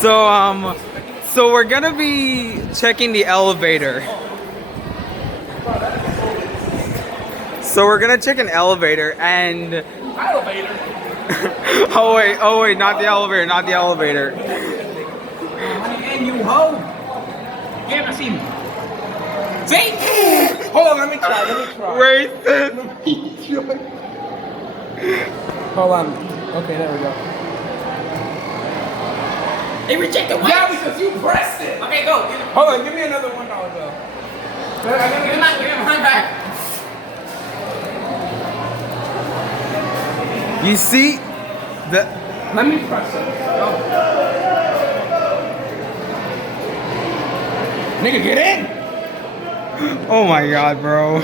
So we're gonna be checking the elevator. So we're gonna check an elevator and. Elevator. Oh wait, not the elevator, not the elevator. And you hoe. You haven't seen me. See? Hold on, let me try. Racist. Hold on. Okay, there we go. They rejected what? Yeah, because you pressed it. Okay, go. Hold on, give me another $1 bill. Give me mine back. You see the. Let me press it. Go. Nigga, get in. Oh my god, bro.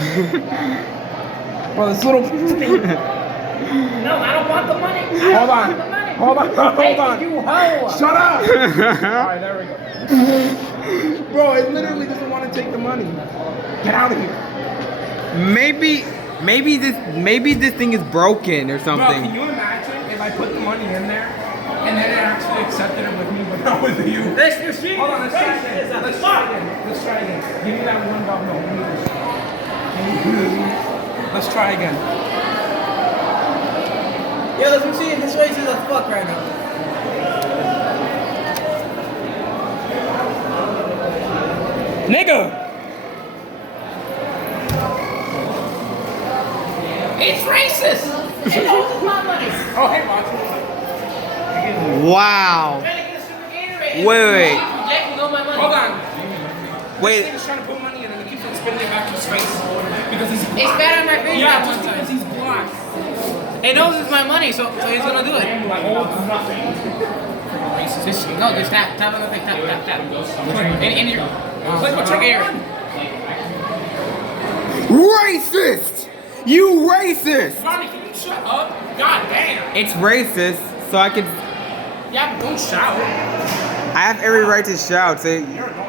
Bro, this little. No, I don't want the money. Hold on. Hold on. You hoe. Shut up. Alright, there we go. Bro, it literally doesn't want to take the money. Get out of here. Maybe this thing is broken or Bro, something. can you imagine if I put the money in there and then it actually accepted it with me, but not with you? This machine. Hold on, let's try again. Let's try again. Give me that $1. No, let's try again. Yo, this machine, this race is a fuck right now. Nigga! It's racist. It owes my money. Oh, hey, watch. Wow. Trying to get a super Gatorade. Wait. Rejecting all my money. Hold on. Wait. This trying to put money in and he keeps on spinning it back to his face. Because he's blind. It's better on my face. Yeah, just because he's blind. It knows it's my money, so he's gonna do it. Just, no, just tap on the thing, tap. In your, click what's your gear. Racist! You racist! Ronnie, can you shut up? God damn. It's racist, so I can. Yeah, but don't shout. I have every right to shout. Say, You're annoying.